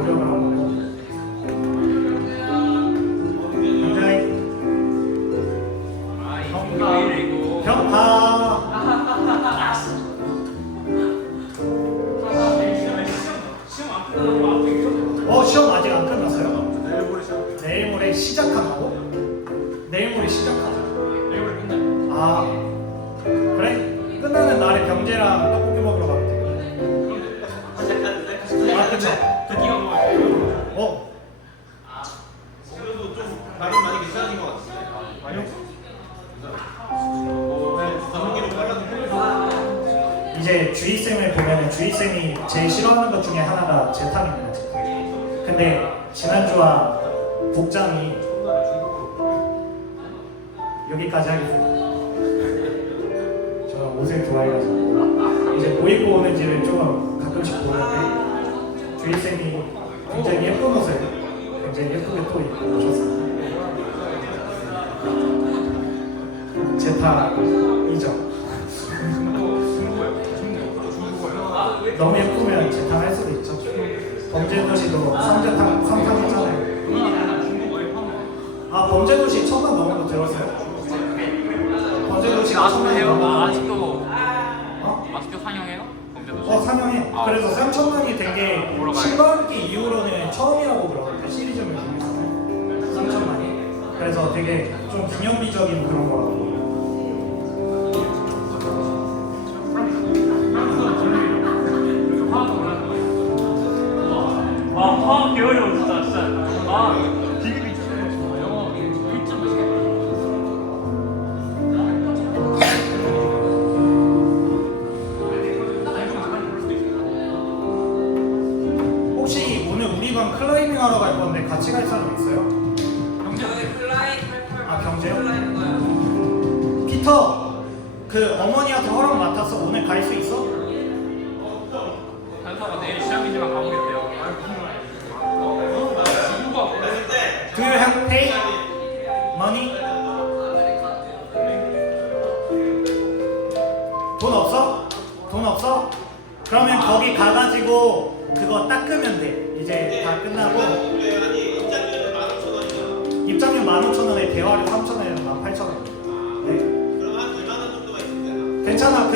노력을 한번 해볼게요. 굉장히 평파. 시험 아직 안 끝났어요? 내일 모레 시작한다고? 내일 모레 시작하자. 아 그래? 끝나는 날에 병재랑 떡볶이 먹으러 가면 돼. 아 그쵸? 그래도 좀 나름 많이 괜찮은 것 같은데. 이제 주희쌤을 보면은 주희쌤이 제일 싫어하는 것 중에 하나가 재탕입니다. 근데 지난주와 복장이 여기까지 하겠습니다. 저는 옷을 좋아해가지고 이제 뭐 입고 오는지를 좀 가끔씩 보는데 주희쌤이 굉장히 예쁜 옷을 굉장히 예쁘게 또 입고 오셨습니다. 재탕이죠. 너무 예쁘면 재탕할 수도 있죠. 범죄도시도 삼탕 했잖아요. 아 범죄도시 1000만 넘은 거 들었어요? 범죄도시가 1000만 넘은 아직도 상영해요? 범죄도시? 상영해. 그래서 3000만이 된 게 신반기 이후로는 처음이라고 그러거든요. 시리즈물 중에서는 3000만이. 그래서 되게 좀 기념비적인 그런 거라고. 화학 개어려워 진짜. 비비 미쳤어. 영어 1점 혹시 오늘 우리 반 클라이밍 하러 갈 건데 같이 갈 사람 있어요? 경제요? 피터, 그 어머니한테 허락 맡았어. 오늘 갈 수 있어? 한사가 내일 시험이지만 가보겠대요. Do you have pay money? 돈 없어? 돈 없어? 그러면 거기 가가지고 그거 닦으면 돼. 이제 다 끝나고 입장료 15,000원에 대화료 3,000원에 18,000원. 네. 그럼 한 2만 원 정도가 있을 때나? 괜찮아. 그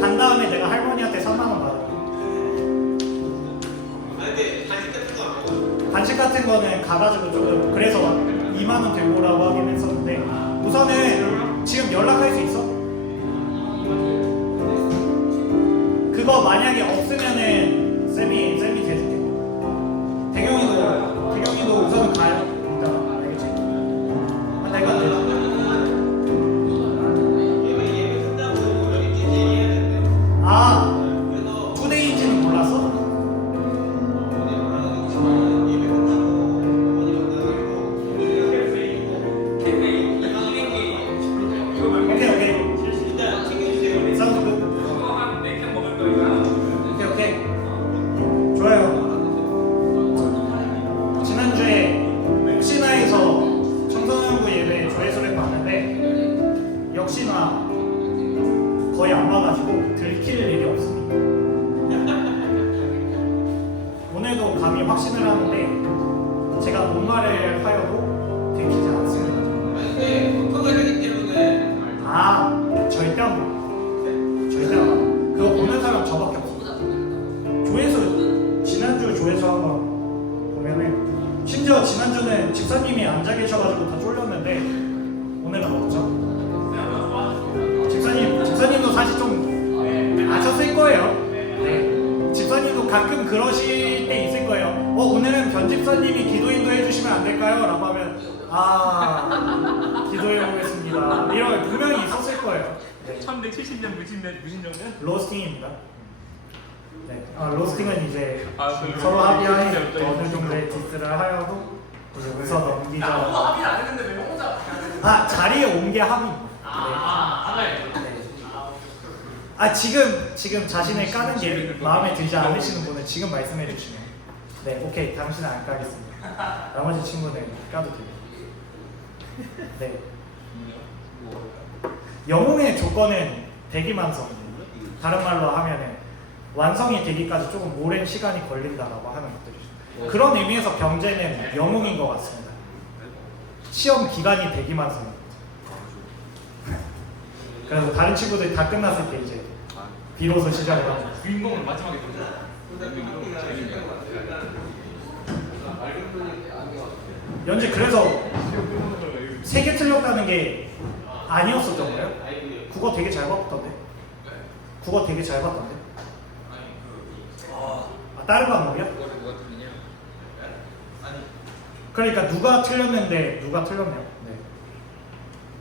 간 다음에 내가 할머니한테 3만 원 받아. 근데 간식 같은 거 안 먹어요? 간식 같은 거는 가가지고 조금 그래서 2만 원 들고 오라고 하긴 했었는데 우선은 지금 연락할 수 있어? 그거 만약에 없으면은 쌤이 대줄게. 대경이도 우선은 가요. 이따가 알겠지? 내가 대줄게. 예배 쓴다고 여기 찌질이 해야 된대. 아, 투데이인지는 몰랐어? 오케이. 사운드 굿. 오케이. 좋아요. 지난주에 혹시나에서 청소년부 예배 조회수를 봤는데 역시나 거의 안 봐가지고 들킬 일이 없습니다. 오늘도 감히 확신을 하는데 제가 뭔 말을 하여도 들키지 않습니다. 절대 안 봐. 절대 안 봐. 그거 보는 사람 저밖에 없어. 조회수 지난주 조회수 한번 보면은 심지어 지난주는 집사님이 앉아 계셔가지고 다 쫄렸는데 오늘은 어쩌죠? 집사님도 사실 좀 아셨을 거예요. 네. 집사님도 가끔 그러실 때 있을 거예요. 오늘은 변 집사님이 기도인도 해주시면 안 될까요? 라고 하면 기도해 보겠습니다. 이런 분명히 있었을 거예요. 네. 1170년 무신정년? 로스팅입니다. 네. 로스팅은 이제 그 서로 합의하에 어느 정도의 디스를 하여도 이제 웃어 넘기자. 합의 안 했는데 왜 혼자? 자리에 온 게 합의입니다. 지금 자신을 까는 게 마음에 들지 않으시는 분은 지금 말씀해 주시면 네, 오케이, 당신은 안 까겠습니다. 나머지 친구는 까도 돼요. 네. 영웅의 조건은 대기만성. 다른 말로 하면은 완성이 되기까지 조금 오랜 시간이 걸린다라고 하는 것들이죠. 그런 의미에서 병제는 영웅인 것 같습니다. 시험 기간이 되기만 습니다. 그래서 다른 친구들이 다 끝났을 때 이제 비로소 시작을 하죠. 주인공을 마지막에 보죠. 연지 그래서 3개 틀렸다는 게 아니었었던 거예요? 국어 되게 잘 봤던데? 국어 되게 잘 봤던데? 아, 다른 과목이야? 그러니까 누가 틀렸는데 누가 틀렸네요. 네.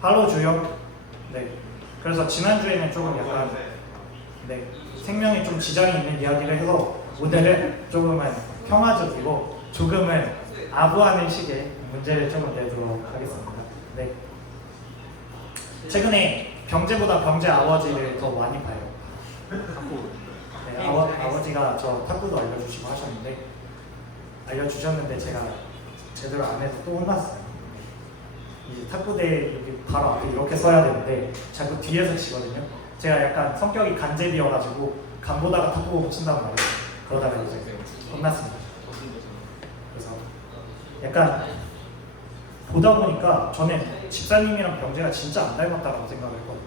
할로 주영. 네. 그래서 지난주에는 조금 약간 네, 생명에 좀 지장이 있는 이야기를 해서 오늘은 조금은 평화적이고 조금은 아부하는 식의 문제를 조금 내도록 하겠습니다. 네. 최근에 병제보다 병제 아버지를 더 많이 봐요. 네, 아버지가 저 탁구도 알려주셨는데 제가 제대로 안 해서 또 혼났어요. 이 탁구대 여기 바로 앞에 이렇게 서야 되는데 자꾸 뒤에서 치거든요. 제가 약간 성격이 간제비여가지고 간 보다가 탁구공 친단 말이에요. 그러다가 이제 혼났습니다. 그래서 약간 보다 보니까 저는 집사님이랑 병재가 진짜 안 닮았다고 생각을 했거든요.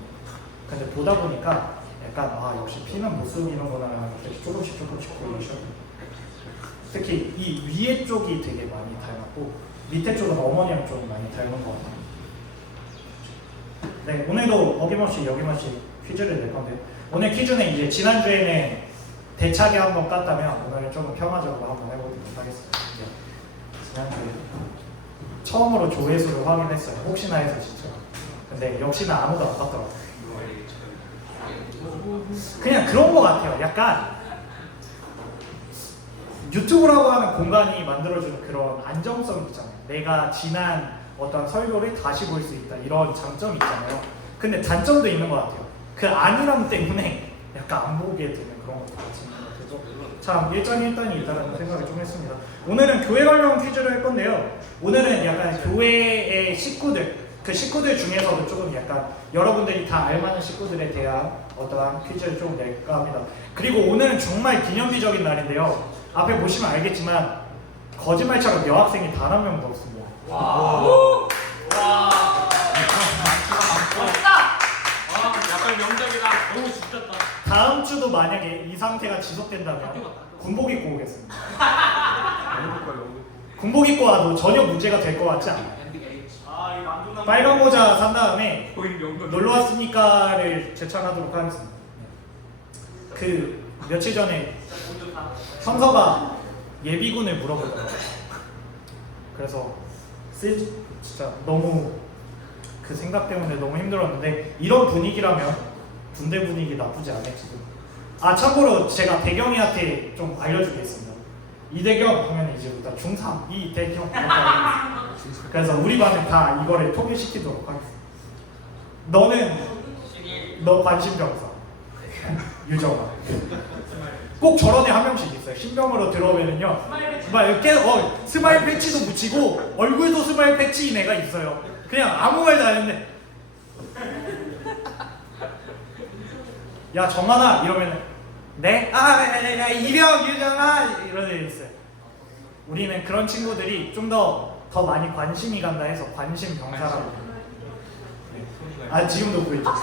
근데 보다 보니까 약간 아 역시 피는 못 숨기는구나 이렇게 조금씩 보이셔요. 특히 이 위에 쪽이 되게 많이 닮았고 밑에 쪽은 어머니랑 좀 많이 닮은 것 같아요. 네, 오늘도 어김없이 여김없이 퀴즈를 낼 건데 오늘 퀴즈는 이제 지난주에는 대차게 한번 깠다면 오늘은 조금 평화적으로 한번 해보도록 하겠습니다. 네. 지난주에 처음으로 조회수를 확인했어요. 혹시나 해서 진짜. 근데 역시나 아무도 안 봤더라고요. 그냥 그런 것 같아요. 약간 유튜브라고 하는 공간이 만들어주는 그런 안정성 있잖아요. 내가 지난 어떤 설교를 다시 볼 수 있다 이런 장점이 있잖아요. 근데 단점도 있는 것 같아요. 그 안일함 때문에 약간 안 보게 되는 그런 것도 같이 있는 것 같아서 참 일장일단이 있다는 생각을 좀 했습니다. 오늘은 교회 관련 퀴즈를 할 건데요. 오늘은 약간 교회의 식구들 그 식구들 중에서도 조금 약간 여러분들이 다 알만한 식구들에 대한 어떠한 퀴즈를 좀 낼까 합니다. 그리고 오늘은 정말 기념비적인 날인데요. 앞에 보시면 알겠지만 거짓말처럼 여학생이 단 한 명도 없습니다. 와. 약간 명작이다. 너무 진짜다. 다음 주도 만약에 이 상태가 지속된다면 군복 입고 오겠습니다. 군복 입고 와도 전혀 문제가 될 것 같지 않아요. 빨간 모자 산 다음에 놀러 왔으니까를 제창하도록 하겠습니다. 그 며칠 전에 형서가 예비군을 물어보더라고요. 그래서 진짜 너무 그 생각 때문에 너무 힘들었는데 이런 분위기라면 군대 분위기 나쁘지 않을지도. 아 참고로 제가 대경이한테 좀 알려주겠습니다. 이대경 하면 이제부터 중3 이대경 그래서 우리 반은 다 이거를 통일시키도록 하겠습니다. 너 관심병사 유정아 꼭 저런 애 한 명씩 있어요. 신병으로 들어오면은요 막 이렇게 스마일 패치도 붙이고 얼굴도 스마일 패치인 애가 있어요. 그냥 아무 말도 안 했는데 야 정한아 이러면은 네? 야 이병 유정아 이런 애 있어요. 우리는 그런 친구들이 좀 더 많이 관심이 간다 해서 관심병사라고. 아 지금도 보이죠?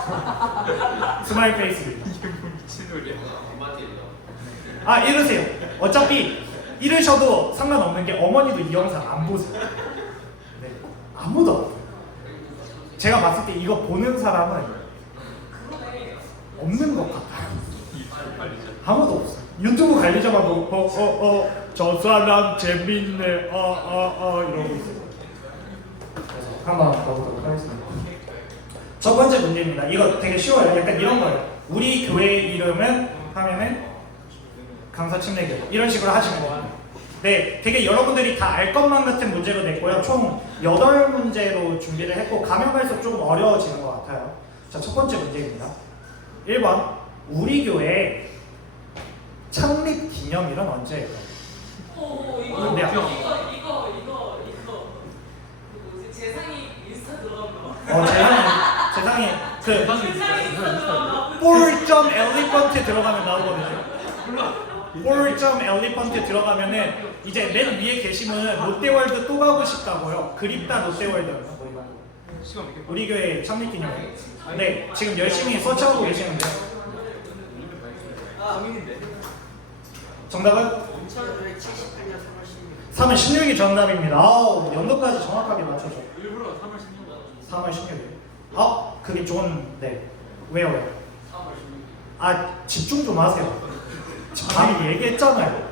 스마일 페이스입니다. 이게 뭐 미친 소리야. 아 이러세요. 어차피 이러셔도 상관없는 게 어머니도 이 영상 안 보세요. 네, 아무도 안 보세요. 제가 봤을 때 이거 보는 사람은 없는 것 같아요. 아무도 없어요. 유튜브 관리자만 보고 저 사람 재밌네 이러고 있어요. 그래서 한번 가보도록 하겠습니다. 첫 번째 문제입니다. 이거 되게 쉬워요. 약간 이런 거예요. 우리 교회 이름은 하면은 강사 침례교 이런 식으로 하시면 돼요. 네, 되게 여러분들이 다 알 것만 같은 문제로 냈고요. 총 8문제로 준비를 했고 가면 갈수록 조금 어려워지는 것 같아요. 자, 첫 번째 문제입니다. 1번 우리 교회 창립 기념일은 언제예요? 이거 뭐지? 재상이 인스타 들어가면 재상이 그 세상에 인스타 들어가면 4점 엘리펀트 들어가면 나오거든요. 볼.점 엘리펀트 들어가면은 이제 맨 위에 계시면은 롯데월드 또 가고 싶다고요. 그립다 롯데월드. 시간 몇 개? 우리 교회 창립기념. 네, 지금 열심히 서치하고 계시는데. 성인인데. 정답은 1978년 3월 16일. 3월 16일 정답입니다. 아우, 연도까지 정확하게 맞춰줘. 일부러 3월 16일. 3월 16일. 아, 그게 좋은. 네. 왜요? 3월 16일. 아, 집중 좀 하세요. 방금 얘기했잖아요.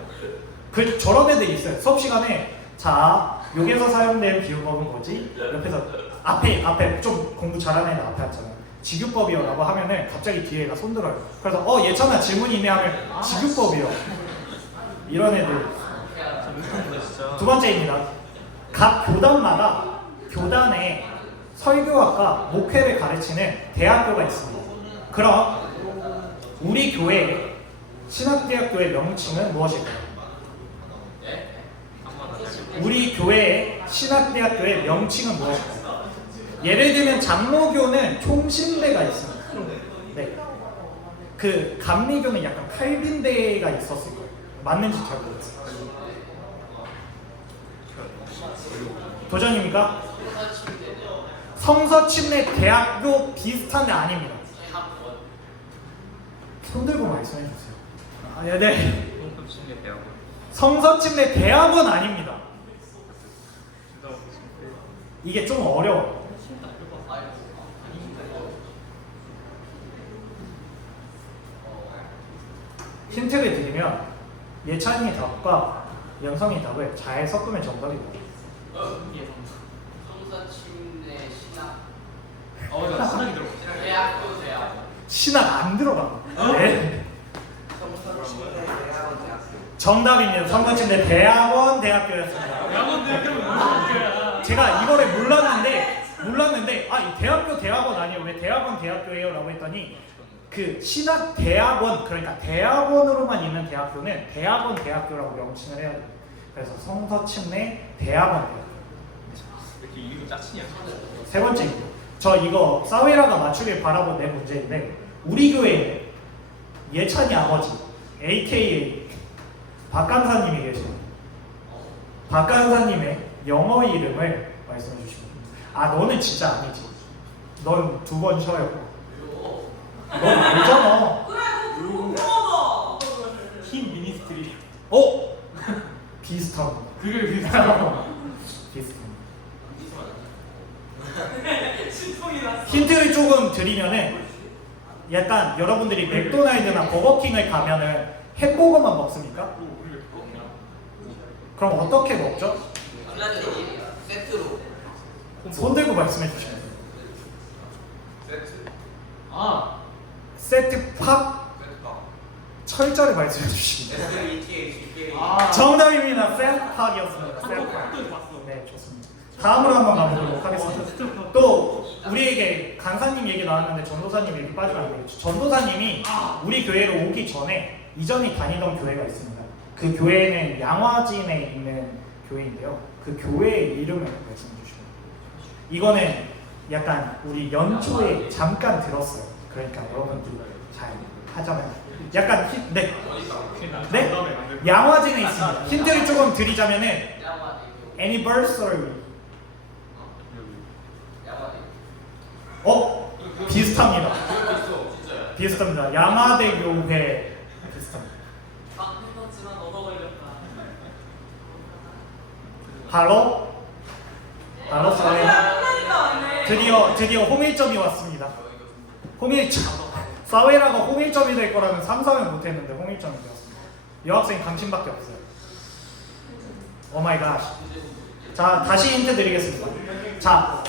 그 저런 애들이 있어요. 수업 시간에 자, 여기서 사용된 비유법은 뭐지? 옆에서 앞에 좀 공부 잘하는 애들 앞에 앉잖아요. 지규법이요라고 하면은 갑자기 뒤에가 손들어요. 그래서 예찬아 질문 있네 하면 지규법이요. 이런 애들. 두 번째입니다. 각 교단마다 교단에 설교학과 목회를 가르치는 대학교가 있습니다. 그럼 우리 교회 신학대학교의 명칭은 무엇일까요? 우리 교회의 신학대학교의 명칭은 무엇일까요? 예를 들면 장로교는 총신대가 있습니다. 네. 그 감리교는 약간 칼빈대가 있었을 거예요. 맞는지 잘 모르겠어요. 도전입니까? 성서침례 대학교 비슷한데 아닙니다. 손 들고 말씀해 주세요. 네. 성서침례 대학원. 성서침례 대학원 아닙니다. 이게 좀 어려워. 힌트를 드리면 예찬이 답과 연성이 답을 잘 섞으면 정답입니다. 성서침례 신학 나 신학이 들어. 대학교 대학. 신학 안 들어가. 네. 성서침례 대학원 대학교. 정답입니다. 성서침례 대학원 대학교였습니다. 대학원 대학교는 무슨 학교야? 제가 이거를 몰랐는데 이 대학교 대학원 아니에요. 왜 대학원 대학교예요? 라고 했더니 그 신학 대학원, 그러니까 대학원으로만 있는 대학교는 대학원 대학교라고 명칭을 해야 돼요. 그래서 성서침례 대학원 대학교. 이렇게 이름 짜치냐? 세 번째입니다. 저 이거 사웨라가 맞추길 바라본 내 문제인데 우리 교회에 예찬이 아버지 AKA 박 간사님이 계십니다. 박 간사님의 영어 이름을 말씀해 주시면 됩니다. 너는 진짜 아니지. 넌 2번 쉬어요. 넌 알잖아. 그래 그거 궁금하다. 흰 미니스트리. 비슷합니다. 그게 비슷하다. 비슷합니다. 신통이 났어. 힌트를 조금 드리면은 약간 여러분들이 맥도날드나 버거킹을 가면은 햄버거만 먹습니까? 그럼 어떻게 먹죠? 플라티니 세트로. 손 들고 말씀해 주시면 돼요. 아, 세트 팍 철자를 말씀해 주시면 돼요. SETH. 아. 정답입니다. 세트 팍이었습니다. 세트 팍. 학교에서 봤어. 네, 좋습니다. 다음으로 한번 가보도록 하겠습니다. 또 우리에게 간사님 얘기 나왔는데 전도사님 얘기 빠지면 안 되겠죠. 전도사님이 우리 교회로 오기 전에 이전에 다니던 교회가 있습니다. 그 교회는 양화진에 있는 교회인데요. 그 교회의 이름을 말씀해 주시면 돼요. 이거는 약간 우리 연초에 잠깐 들었어요. 그러니까 여러분들 잘 하자면 약간 네. 양화진에 있습니다. 힌트를 조금 드리자면은 anniversary. 비슷합니다. 비슷합니다. 양화대 교회 비슷합니다. 해봤지만 얻어 걸렸다. 바로 사회. 드디어 홍일점이 왔습니다. 홍일점. 사회라가 홍일점이 될 거라는 상상을 못했는데 홍일점이 되었습니다. 여학생 당신밖에 없어요. 오 마이 갓. 자, 다시 힌트 드리겠습니다. 자,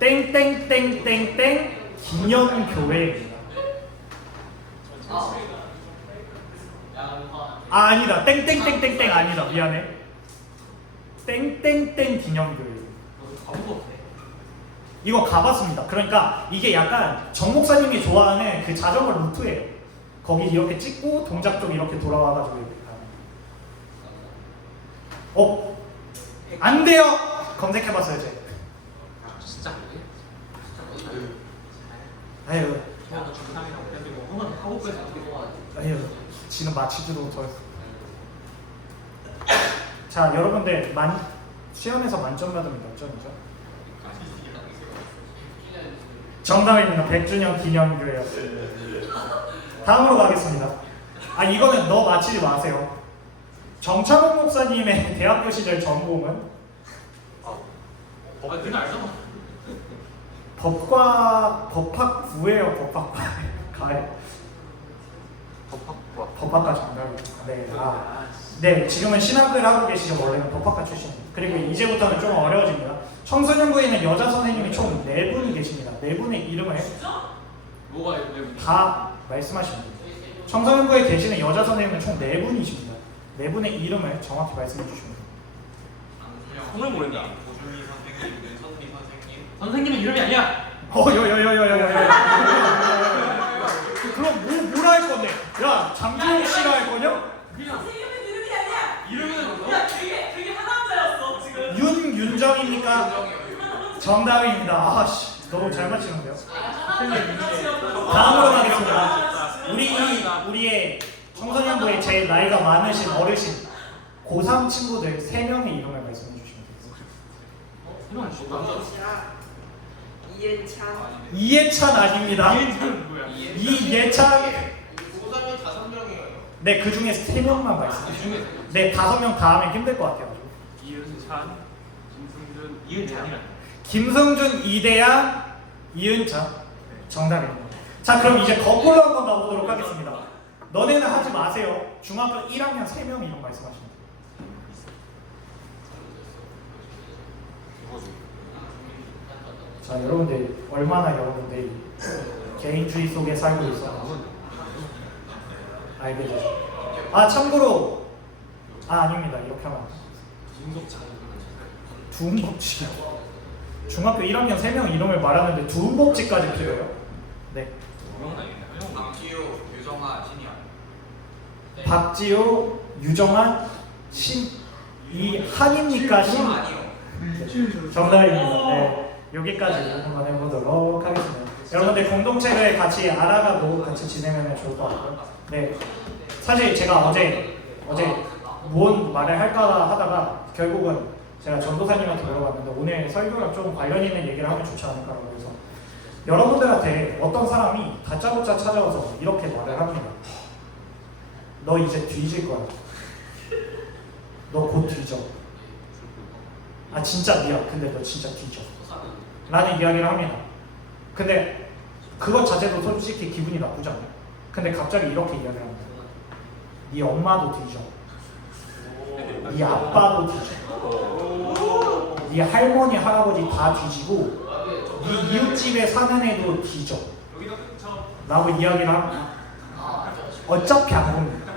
땡땡땡땡땡 기념교회입니다. 아니다. 땡땡땡땡땡 아니다. 미안해. 땡땡땡 기념교회. 이거 가봤습니다. 그러니까 이게 약간 정 목사님이 좋아하는 그 자전거 루트예요. 거기 이렇게 찍고 동작 좀 이렇게 돌아와가지고 이렇게 가는. 안 돼요. 검색해봤어요, 제. 진짜? 아유, 저거 중상이라고 해가지고 형은 하고 빼서 어떻게 아니요, 지는 마치지도 못했어. 자, 여러분들 시험에서 만점 받으면 몇 점이죠? 정답입니다. 100주년 기념교회였어요. 다음으로 가겠습니다. 아, 이거는 너 맞히지 마세요. 정창훈 목사님의 대학교 시절 전공은 그냥 알잖아. 법학부예요, 법학과예요. 법학과 정답입니다. 네, 네, 지금은 신학을 하고 계시죠. 원래는 법학과 출신. 그리고 이제부터는 좀 어려워집니다. 청소년부에는 여자 선생님이 총 4분이 계십니다. 4분의 이름을 뭐가 내부? 다 말씀하시면 됩니다. 청소년부에 계시는 여자 선생님은 총 4분이십니다. 4분의 이름을 정확히 말씀해 주시면 됩니다. 손을 모른다. 고준희 선생님, 윤선미 선생님. 선생님은 이름이 아니야. 그럼 뭐라 할 건데? 야, 장기용 씨라 할 거냐? 그냥 선생님은 이름이 아니야. 이름은 뭐? 야, 되게 하남자였어 지금. 윤윤정입니까? 정답입니다. 아씨, 너무 잘 맞히는데요. 하남자였어. 다음으로 가겠습니다. 우리의 청소년부에 제일 나이가 많으신 어르신 고3 친구들 3명의 이름을 말씀해 주시면 되겠습니다. 설명 이엔찬. 이예찬 아닙니다. 이해찬은 뭐야? 이예찬. 고3이 5명이에요. 네, 그 중에 3명만 말씀해 주시면. 네, 5명 다 하면 힘들 것 같아요. 이은찬, 김승준, 이은찬이란. 김성준, 이대양, 이은찬. 정답입니다. 자, 그럼 이제 거꾸로 한번 가보도록 하겠습니다. 너네는 하지 마세요. 중학교 1학년 3명 이름 말씀하시면 돼요. 자, 여러분들 얼마나 여러분들이 개인주의 속에 살고 있어 알게 되죠. 아, 참고로 아닙니다. 이렇게 하면 두음법칙이요. 중학교 1학년 3명 이름을 말하는데 두음법칙까지 필요해요? 네. 박지효, 유정아, 신이야. 박지호, 유정한, 한입니까? 신? 아니요. 정답입니다. 네, 여기까지 한번 해보도록 하겠습니다. 여러분들 공동체를 같이 알아가고 같이 지내면 좋을 것 같고요. 네, 사실 제가 어제 무언 말을 할까 하다가 결국은 제가 전도사님한테 물어봤는데 오늘 설교랑 좀 관련 있는 얘기를 하면 좋지 않을까라고 해서 여러분들한테 어떤 사람이 다짜고짜 찾아와서 이렇게 말을 합니다. 너 이제 뒤질 거야. 너 곧 뒤져. 아, 진짜 미안. 근데 너 진짜 뒤져. 라는 이야기를 합니다. 근데 그것 자체도 솔직히 기분이 나쁘지 않아요. 근데 갑자기 이렇게 이야기를 합니다. 네 엄마도 뒤져. 네 아빠도 뒤져. 네 할머니, 할아버지 다 뒤지고 네 이웃집에 사는 애도 뒤져. 라고 이야기를 합니다. 어차피 안 봅니다.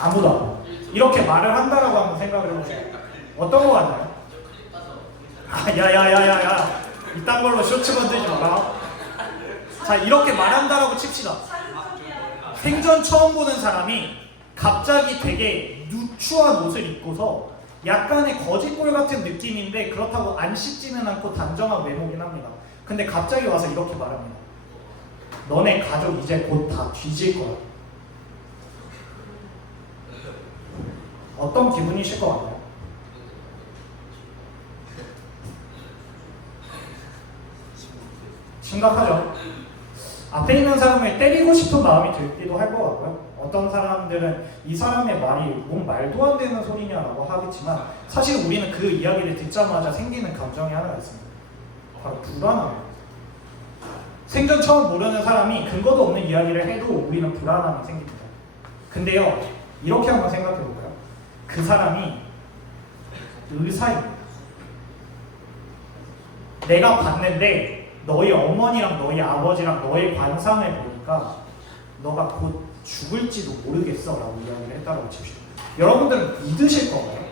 아무도 안 봅니다. 이렇게 말을 한다라고 한번 생각을 해보세요. 어떤 거 같나요? 아, 야야야야야, 이딴 걸로 쇼츠 만들지 마라. 자, 이렇게 말한다라고 칩시다. 생전 처음 보는 사람이 갑자기 되게 누추한 옷을 입고서 약간의 거짓골 같은 느낌인데 그렇다고 안 씻지는 않고 단정한 외모긴 합니다. 근데 갑자기 와서 이렇게 말합니다. 너네 가족 이제 곧 다 뒤질 거야. 어떤 기분이실 것 같나요? 심각하죠? 앞에 있는 사람을 때리고 싶은 마음이 들기도 할 것 같고요. 어떤 사람들은 이 사람의 말이 뭔 말도 안 되는 소리냐라고 하겠지만 사실 우리는 그 이야기를 듣자마자 생기는 감정이 하나가 있습니다. 바로 불안함입니다. 생전 처음 모르는 사람이 근거도 없는 이야기를 해도 우리는 불안함이 생깁니다. 근데요, 이렇게 한번 생각해 볼까요? 그 사람이 의사입니다. 내가 봤는데 너희 어머니랑 너희 아버지랑 너의 관상을 보니까 너가 곧 죽을지도 모르겠어 라고 이야기를 했다고 칩시다. 여러분들은 믿으실 건가요?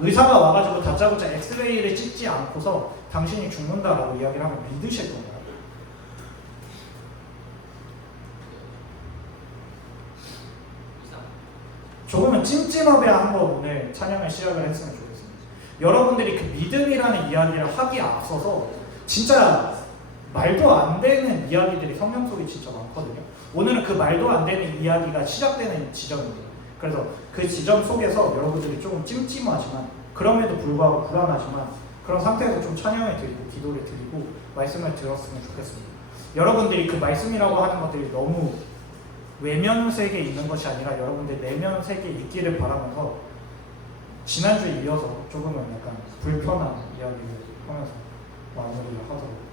의사가 와가지고 다짜고짜 엑스레이를 찍지 않고서 당신이 죽는다라고 이야기를 하면 믿으실 건가요? 조금은 찜찜하게 한번 오늘 찬양을 시작을 했으면 좋겠습니다. 여러분들이 그 믿음이라는 이야기를 하기에 앞서서 진짜 말도 안 되는 이야기들이 성경 속에 진짜 많거든요. 오늘은 그 말도 안 되는 이야기가 시작되는 지점입니다. 그래서 그 지점 속에서 여러분들이 조금 찜찜하지만 그럼에도 불구하고 불안하지만 그런 상태에서 좀 찬양을 드리고 기도를 드리고 말씀을 들었으면 좋겠습니다. 여러분들이 그 말씀이라고 하는 것들이 너무 외면 세계에 있는 것이 아니라 여러분들 내면 세계에 있기를 바라면서 지난주에 이어서 조금은 약간 불편한 이야기를 하면서 마무리를 하도록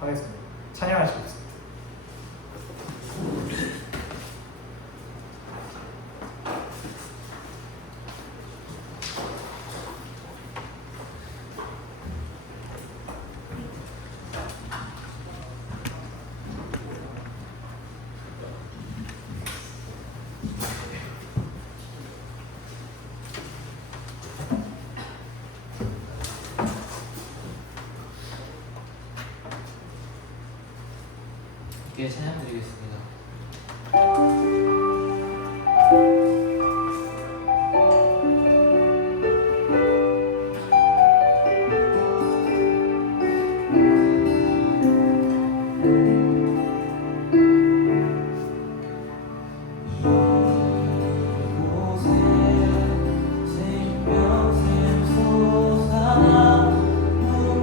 하겠습니다. 찬양하시겠습니다. 예, 찬양드리겠습니다.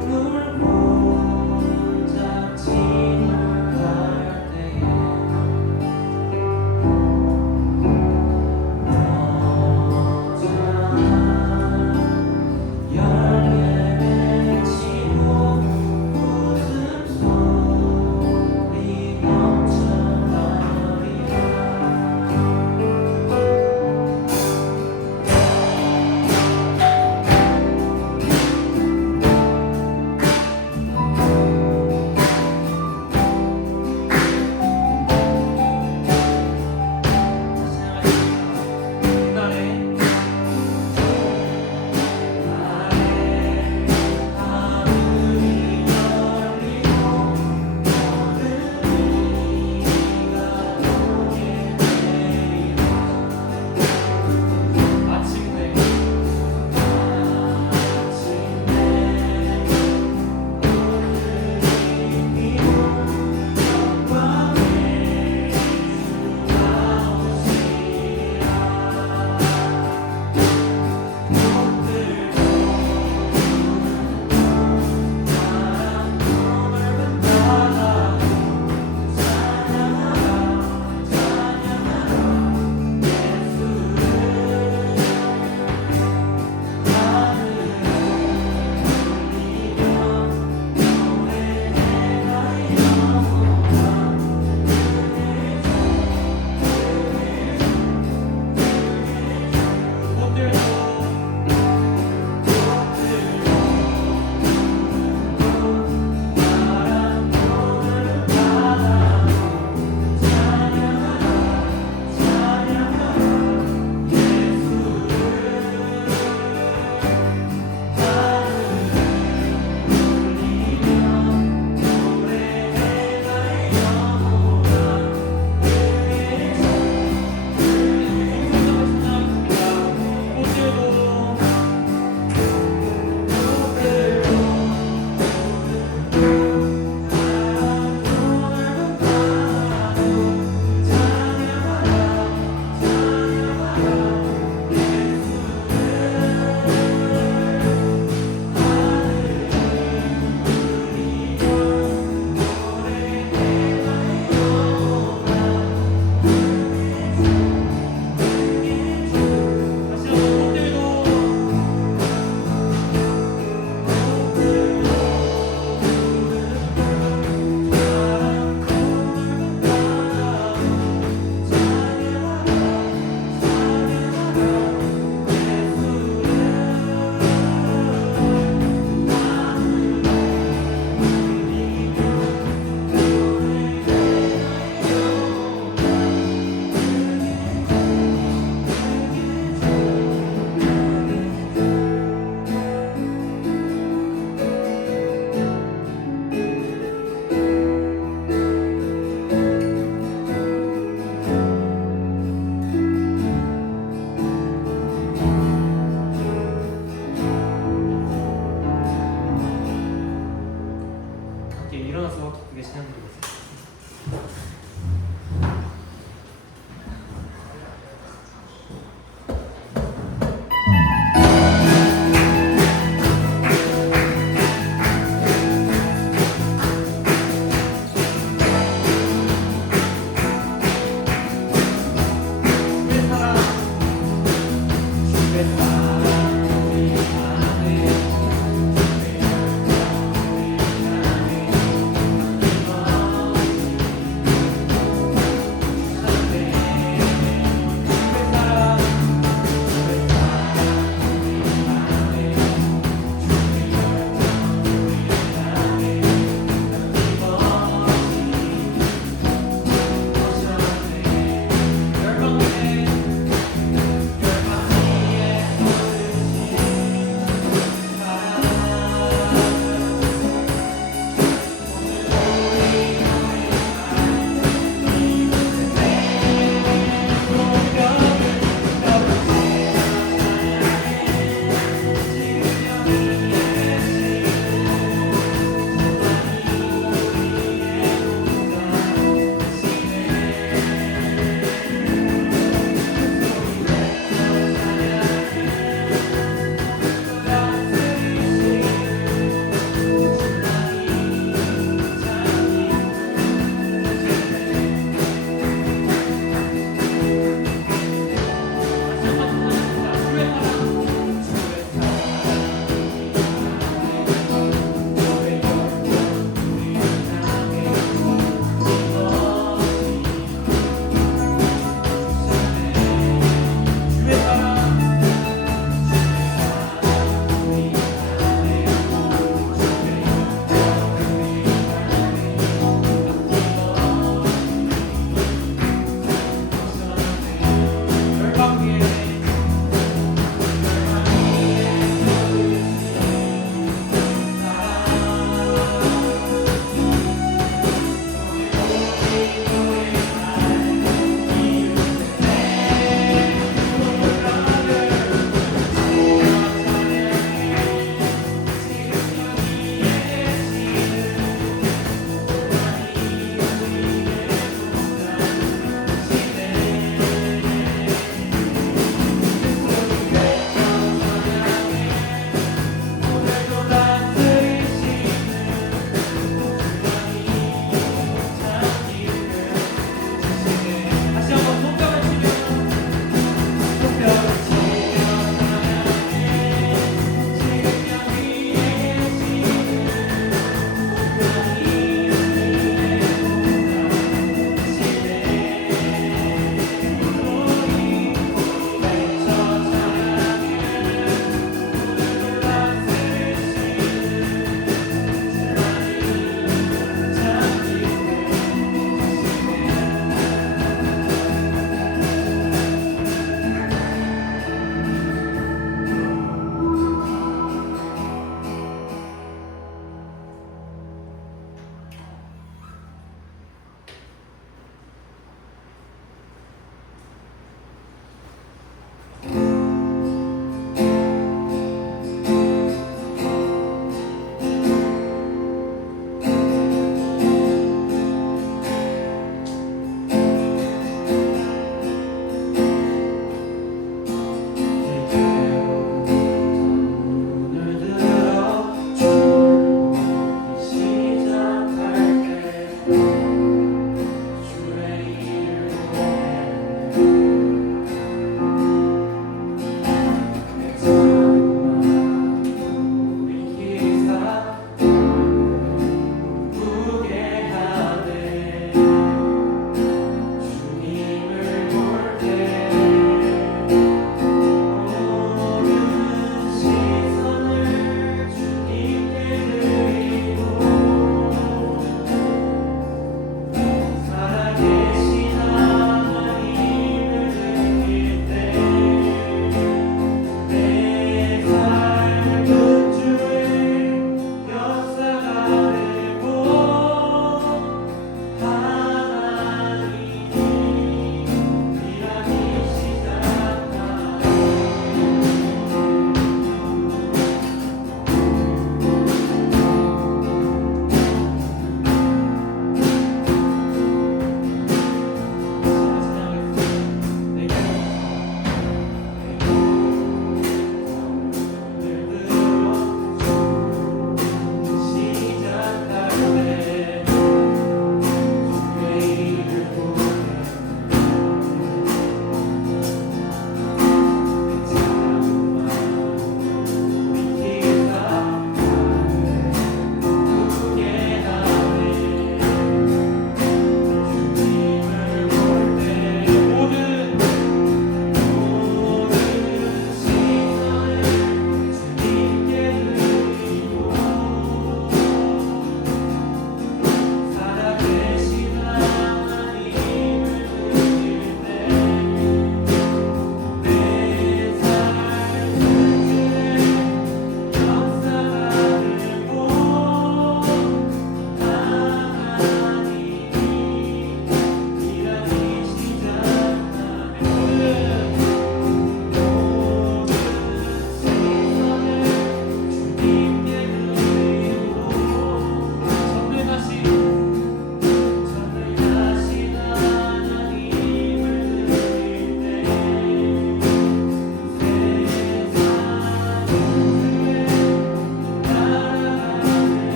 눈물 못 잡지 갈 때에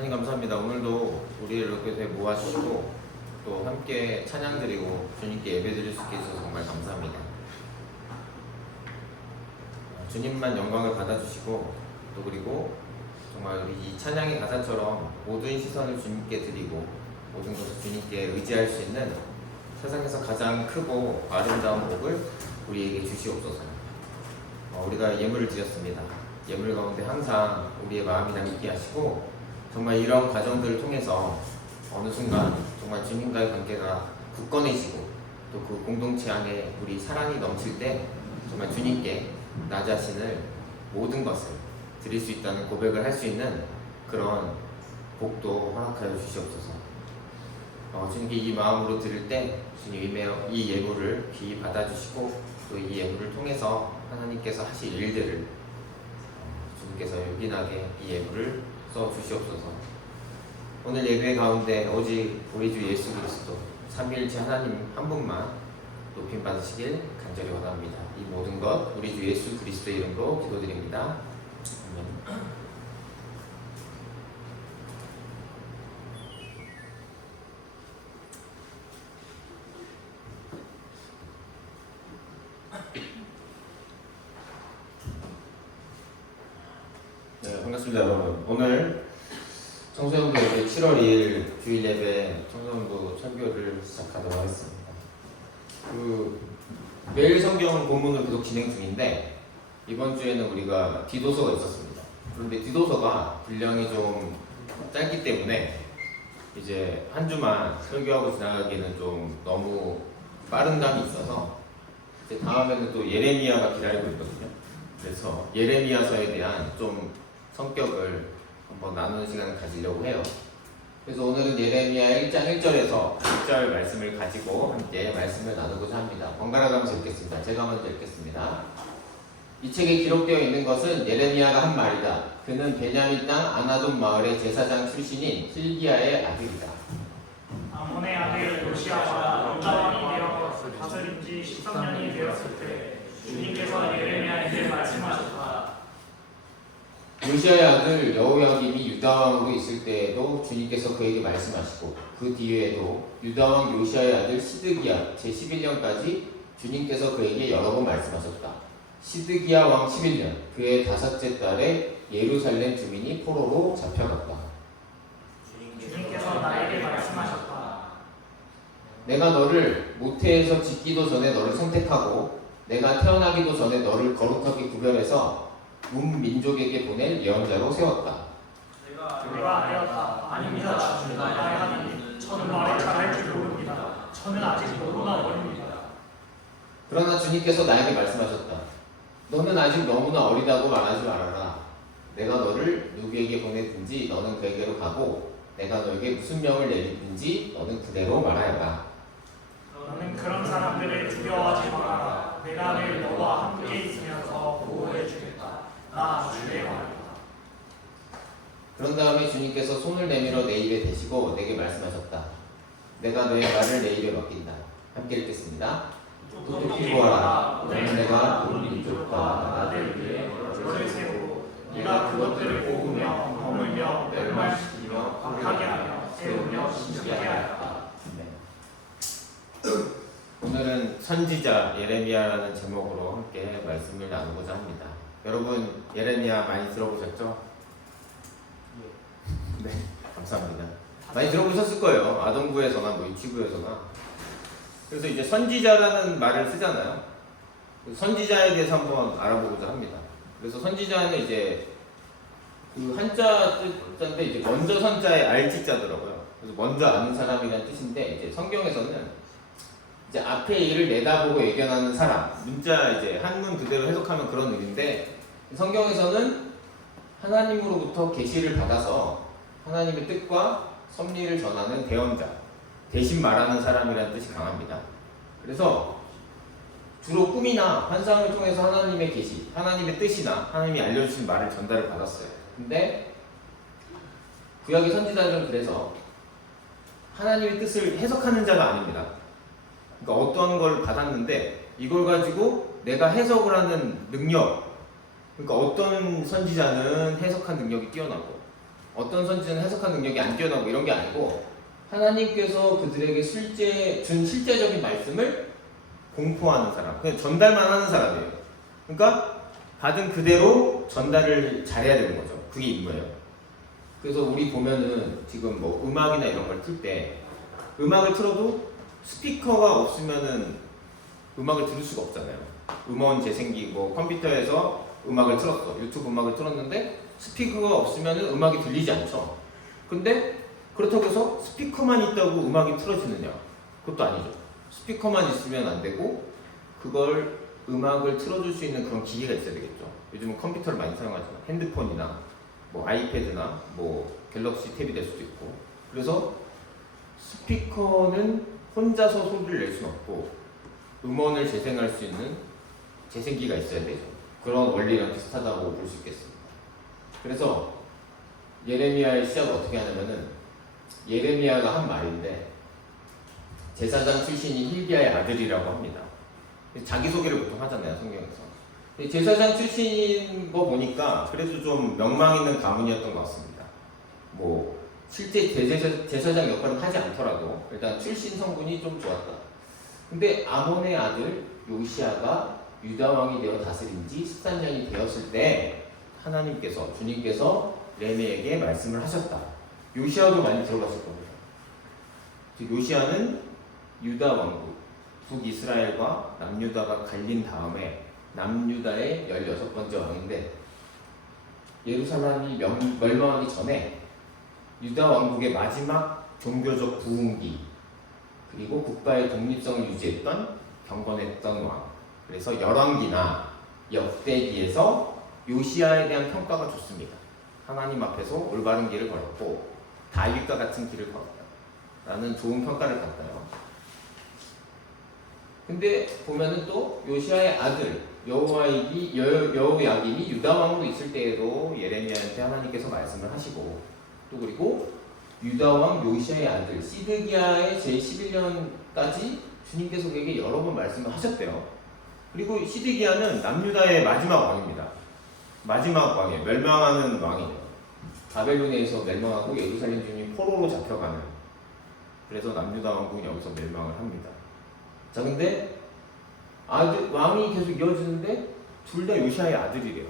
하나님 감사합니다. 오늘도 우리를 이렇게 모아주시고 또 함께 찬양드리고 주님께 예배드릴 수 있게 해주셔서 정말 감사합니다. 주님만 영광을 받아주시고 또 그리고 정말 우리 이 찬양의 가사처럼 모든 시선을 주님께 드리고 모든 것을 주님께 의지할 수 있는 세상에서 가장 크고 아름다운 복을 우리에게 주시옵소서. 우리가 예물을 드렸습니다. 예물 가운데 항상 우리의 마음이 담기게 하시고 정말 이런 과정들을 통해서 어느 순간 정말 주님과의 관계가 굳건해지고 또 그 공동체 안에 우리 사랑이 넘칠 때 정말 주님께 나 자신을 모든 것을 드릴 수 있다는 고백을 할 수 있는 그런 복도 허락하여 주시옵소서. 주님께 이 마음으로 드릴 때 주님 이 예물을 귀히 받아주시고 또 이 예물을 통해서 하나님께서 하실 일들을 주님께서 요긴하게 이 예물을 써 주시옵소서. 오늘 예배 가운데 오직 우리 주 예수 그리스도 삼위일체 하나님 한 분만 높임 받으시길 간절히 원합니다. 이 모든 것 우리 주 예수 그리스도의 이름으로 기도드립니다. 아멘. 네, 반갑습니다 여러분. 오늘 청소년부 예배 7월 2일 주일 예배 청소년부 선교를 시작하도록 하겠습니다. 매일 성경 본문을 계속 진행 중인데 이번 주에는 우리가 디도서가 있었습니다. 그런데 디도서가 분량이 좀 짧기 때문에 이제 한 주만 설교하고 지나가기에는 좀 너무 빠른 감이 있어서 이제 다음에는 또 예레미야가 기다리고 있거든요. 그래서 예레미야서에 대한 좀 성격을 한번 나누는 시간을 가지려고 해요. 그래서 오늘은 예레미야 1장 1절에서 6절 말씀을 가지고 함께 말씀을 나누고자 합니다. 번갈아 가면서 읽겠습니다. 제가 먼저 읽겠습니다. 이 책에 기록되어 있는 것은 예레미야가 한 말이다. 그는 베냐민 땅 아나돈 마을의 제사장 출신인 hil기야의 아들이다. 아몬의 아들 요시야가 유다 왕이 되어 다스린 지 13년이 되었을 때 주님께서 예레미야에게 말씀하셨다. 요시야의 아들 여호야김이 유다왕으로 있을 때에도 주님께서 그에게 말씀하시고 그 뒤에도 유다왕 요시야의 아들 시드기야 제11년까지 주님께서 그에게 여러 번 말씀하셨다. 시드기야 왕 11년 그의 5째 달에 예루살렘 주민이 포로로 잡혀갔다. 주님께서 나에게 말씀하셨다. 내가 너를 모태에서 짓기도 전에 너를 선택하고 내가 태어나기도 전에 너를 거룩하게 구별해서 문민족에게 보낼 예언자로 세웠다. 내가 하였다. 아닙니다. 주님, 나의 하나님. 저는 말을 잘할 줄 모릅니다. 저는 아직 너무나 어립니다. 그러나 주님께서 나에게 말씀하셨다. 너는 아직 너무나 어리다고 말하지 말아라. 내가 너를 누구에게 보내든지 너는 그에게로 가고 내가 너에게 무슨 명을 내리든지 너는 그대로 말하여라. 너는 그런 사람들을 두려워하지 말아라. 내가 늘 너와 함께 있으면서 보호해 주겠다. 나 주의 말이다. 그런 다음에 주님께서 손을 내밀어 내 입에 대시고 내게 말씀하셨다. 내가 너의 말을 내 입에 맡긴다. 함께 읽겠습니다. 똑똑히 보아라. 너는 내가 온 민족과 나를 위해 너를 세우고 네가 그것들을 뽑으며 거물며 멸망시키며 박하게 하며 세우며 신속하게 하였다. 오늘은 선지자 예레미야라는 제목으로 함께 말씀을 나누고자 합니다. 여러분 예레미야 많이 들어보셨죠? 네, 감사합니다. 많이 들어보셨을 거예요. 아동부에서나 뭐 유치부에서나. 그래서 이제 선지자라는 말을 쓰잖아요. 선지자에 대해서 한번 알아보고자 합니다. 그래서 선지자는 이제 그 한자 뜻자인데 이제 먼저 선자의 알지자더라고요. 그래서 먼저 아는 사람이라는 뜻인데 이제 성경에서는 이제 앞에 일을 내다보고 예견하는 사람, 문자 이제 한문 그대로 해석하면 그런 의미인데 성경에서는 하나님으로부터 계시를 받아서 하나님의 뜻과 섭리를 전하는 대언자, 대신 말하는 사람이라는 뜻이 강합니다. 그래서 주로 꿈이나 환상을 통해서 하나님의 계시, 하나님의 뜻이나 하나님이 알려주신 말을 전달을 받았어요. 근데 구약의 선지자들은 그래서 하나님의 뜻을 해석하는 자가 아닙니다. 그러니까 어떤 걸 받았는데 이걸 가지고 내가 해석을 하는 능력, 그러니까 어떤 선지자는 해석한 능력이 뛰어나고 어떤 선지자는 해석한 능력이 안 뛰어나고 이런 게 아니고 하나님께서 그들에게 준 실제적인 말씀을 공포하는 사람, 그냥 전달만 하는 사람이에요. 그러니까 받은 그대로 전달을 잘해야 되는 거죠. 그게 임무예요. 그래서 우리 보면은 지금 뭐 음악이나 이런 걸 틀 때 음악을 틀어도 스피커가 없으면은 음악을 들을 수가 없잖아요. 음원 재생기고 컴퓨터에서 음악을 틀었어. 유튜브 음악을 틀었는데 스피커가 없으면은 음악이 들리지 않죠. 근데 그렇다고 해서 스피커만 있다고 음악이 틀어지느냐? 그것도 아니죠. 스피커만 있으면 안 되고 그걸 음악을 틀어줄 수 있는 그런 기계가 있어야 되겠죠. 요즘은 컴퓨터를 많이 사용하지만 핸드폰이나 뭐 아이패드나 뭐 갤럭시 탭이 될 수도 있고 그래서 스피커는 혼자서 소리를 낼 수는 없고 음원을 재생할 수 있는 재생기가 있어야 되죠. 그런 원리랑 비슷하다고 볼 수 있겠습니다. 그래서 예레미야의 시작을 어떻게 하냐면은 예레미야가 한 말인데 제사장 출신인 힐기야의 아들이라고 합니다. 자기소개를 보통 하잖아요, 성경에서. 제사장 출신인 거 보니까 그래도 좀 명망 있는 가문이었던 것 같습니다. 뭐 실제 제사장 역할은 하지 않더라도 일단 출신 성분이 좀 좋았다. 근데 아몬의 아들 요시야가 유다 왕이 되어 다스린 지 13년이 되었을 때 하나님께서 주님께서 레미에게 말씀을 하셨다. 요시야도 많이 들어봤을 겁니다. 요시야는 유다 왕국 북이스라엘과 남유다가 갈린 다음에 남유다의 16번째 왕인데 예루살렘이 멸망하기 전에 유다 왕국의 마지막 종교적 부흥기 그리고 국가의 독립성을 유지했던 경건했던 왕. 그래서 열왕기나 역대기에서 요시야에 대한 평가가 좋습니다. 하나님 앞에서 올바른 길을 걸었고 다윗과 같은 길을 걸었다 라는 좋은 평가를 받아요. 근데 보면은 또 요시야의 아들 여호야김이 유다 왕으로 있을 때에도 예레미야한테 하나님께서 말씀을 하시고 또 그리고 유다 왕 요시야의 아들 시드기야의 제11년까지 주님께서 그에게 여러 번 말씀을 하셨대요. 그리고 시드기야는 남유다의 마지막 왕입니다. 마지막 왕이에요. 멸망하는 왕이에요. 바벨론에서 멸망하고 예루살렘 주민이 포로로 잡혀가는. 그래서 남유다 왕국이 여기서 멸망을 합니다. 자, 근데 왕이 계속 이어지는데 둘 다 요시야의 아들이래요.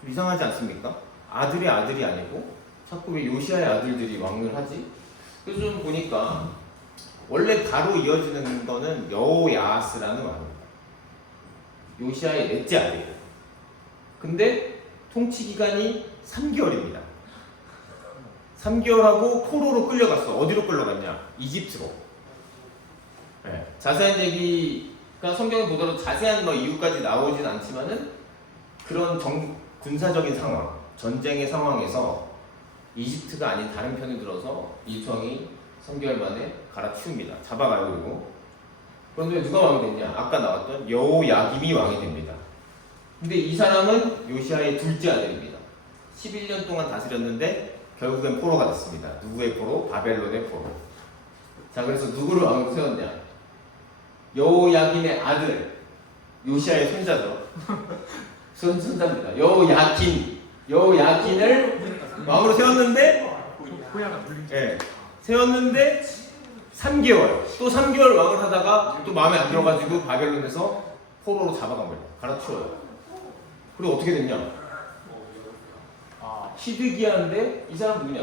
좀 이상하지 않습니까? 아들의 아들이 아니고 자꾸 왜 요시야의 아들들이 왕을 하지? 그래서 좀 보니까 원래 가로 이어지는 거는 여호야스라는 왕입니다. 요시야의 넷째 아들이에요. 근데 통치 기간이 3개월입니다. 3개월하고 포로로 끌려갔어. 어디로 끌려갔냐? 이집트로. 네. 자세한 얘기가 성경을 보더라도 자세한 이유까지 나오진 않지만은 그런 군사적인 상황, 전쟁의 상황에서 이집트가 아닌 다른 편이 들어서 이집트 왕이 3개월 만에 갈아치웁니다. 잡아가요. 그리고 그런데 누가 왕이 됐냐? 아까 나왔던 여호야김이 왕이 됩니다. 근데 이 사람은 요시야의 둘째 아들입니다. 11년 동안 다스렸는데 결국엔 포로가 됐습니다. 누구의 포로? 바벨론의 포로. 자, 그래서 누구를 왕으로 세웠냐? 여호야김의 아들 요시야의 손자죠. 손자입니다. 여호야긴을 왕으로 세웠는데 네, 세웠는데 3개월 또 3개월 왕을 하다가 또 마음에 안 들어가지고 바벨론에서 포로로 잡아간 거예요. 갈아치워요. 그리고 어떻게 됐냐? 시드기야인데 이 사람 누구냐?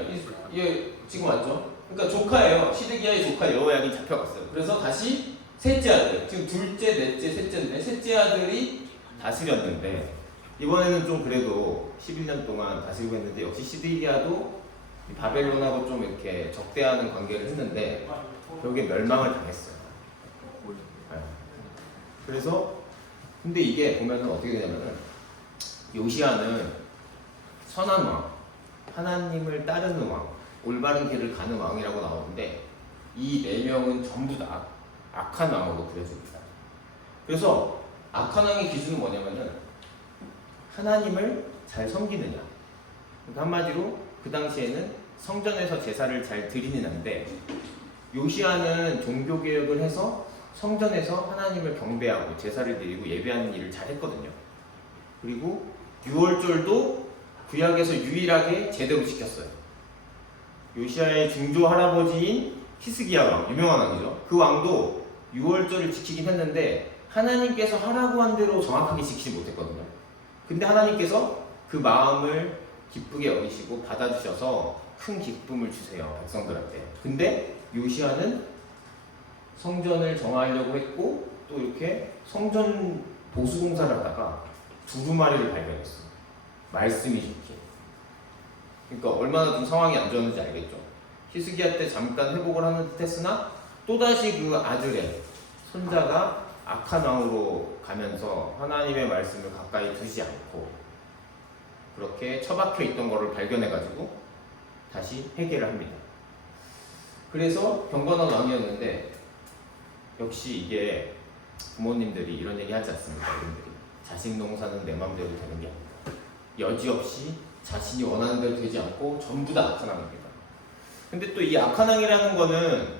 얘 지금 왔죠? 그러니까 조카예요. 시드기야의 조카 여호야긴 잡혀갔어요. 그래서 다시 셋째 아들, 지금 둘째, 넷째, 셋째인데 셋째 아들이 다스렸는데 이번에는 좀 그래도 11년 동안 다스리고 했는데 역시 시드기야도 바벨론하고 좀 이렇게 적대하는 관계를 했는데 결국에 멸망을 당했어요. 네. 그래서 근데 이게 보면은 어떻게 되냐면은 요시야는 선한 왕, 하나님을 따르는 왕, 올바른 길을 가는 왕이라고 나오는데 이 4명은 전부 다 악한 왕으로 그려집니다. 그래서 악한 왕의 기준은 뭐냐면은 하나님을 잘 섬기느냐. 그러니까 한마디로 그 당시에는 성전에서 제사를 잘 드리느냐인데 요시야는 종교개혁을 해서 성전에서 하나님을 경배하고 제사를 드리고 예배하는 일을 잘 했거든요. 그리고 유월절도 구약에서 유일하게 제대로 지켰어요. 요시아의 중조 할아버지인 히스기야 왕, 유명한 왕이죠. 그 왕도 6월절을 지키긴 했는데 하나님께서 하라고 한 대로 정확하게 지키지 못했거든요. 근데 하나님께서 그 마음을 기쁘게 여기시고 받아주셔서 큰 기쁨을 주세요, 백성들한테. 근데 요시아는 성전을 정하려고 했고 또 이렇게 성전 보수 공사를 하다가 두루마리를 발견했어요. 말씀이 좋게. 그러니까 얼마나 좀 상황이 안 좋았는지 알겠죠. 히스기야 때 잠깐 회복을 하는 듯 했으나 또다시 그 아들의 손자가 악한 왕으로 가면서 하나님의 말씀을 가까이 두지 않고 그렇게 처박혀 있던 것을 발견해가지고 다시 회개를 합니다. 그래서 경건한 왕이었는데 역시 이게 부모님들이 이런 얘기 하지 않습니까? 어른들이 자식 농사는 내 맘대로 되는 게 아니다. 여지없이 자신이 원하는 대로 되지 않고 전부 다 악한 왕입니다. 근데 또 이 악한 왕이라는 거는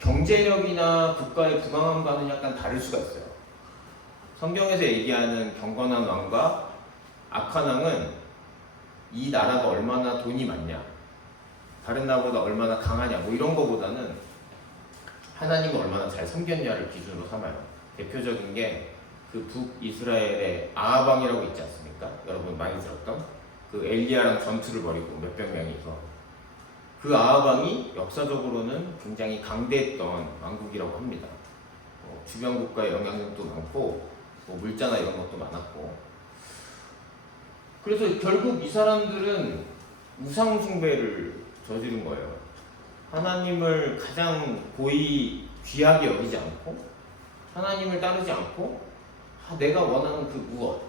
경제력이나 국가의 부강함과는 약간 다를 수가 있어요. 성경에서 얘기하는 경건한 왕과 악한 왕은 이 나라가 얼마나 돈이 많냐, 다른 나라보다 얼마나 강하냐, 뭐 이런 거보다는 하나님을 얼마나 잘 섬겼냐를 기준으로 삼아요. 대표적인 게 그 북이스라엘의 아합 왕이라고 있지 않습니까? 여러분 많이 들었던 그 엘리야랑 전투를 벌이고 몇백 명이서 그 아합 왕이 역사적으로는 굉장히 강대했던 왕국이라고 합니다. 주변 국가의 영향력도 많고 물자나 이런 것도 많았고 그래서 결국 이 사람들은 우상 숭배를 저지른 거예요. 하나님을 가장 고이 귀하게 여기지 않고 하나님을 따르지 않고 내가 원하는 그 무엇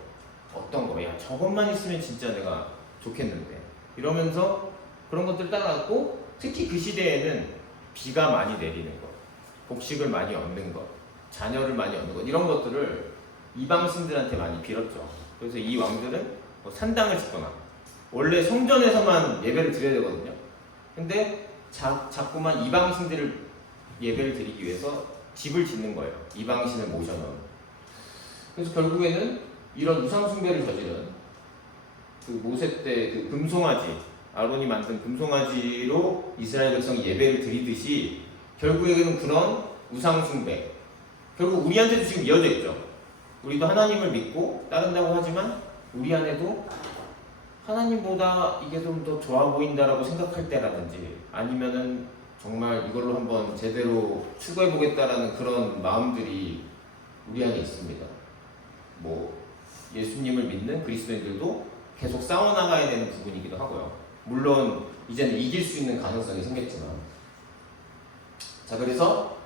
어떤 거야 저것만 있으면 진짜 내가 좋겠는데 이러면서 그런 것들을 따라갔고 특히 그 시대에는 비가 많이 내리는 것, 복식을 많이 얻는 것, 자녀를 많이 얻는 것 이런 것들을 이방신들한테 많이 빌었죠. 그래서 이 왕들은 뭐 산당을 짓거나 원래 성전에서만 예배를 드려야 되거든요. 근데 자꾸만 이방신들을 예배를 드리기 위해서 집을 짓는 거예요. 이방신을 모셔놓은. 그래서 결국에는 이런 우상숭배를 저지른 그 모세 때 그 금송아지 아론이 만든 금송아지로 이스라엘 백성이 예배를 드리듯이 결국에는 그런 우상숭배 결국 우리한테도 지금 이어져 있죠. 우리도 하나님을 믿고 따른다고 하지만 우리 안에도 하나님보다 이게 좀 더 좋아 보인다라고 생각할 때라든지 아니면은 정말 이걸로 한번 제대로 추구해 보겠다라는 그런 마음들이 우리 안에 있습니다. 뭐 예수님을 믿는 그리스도인들도 계속 싸워나가야 되는 부분이기도 하고요. 물론 이제는 이길 수 있는 가능성이 생겼지만 자 그래서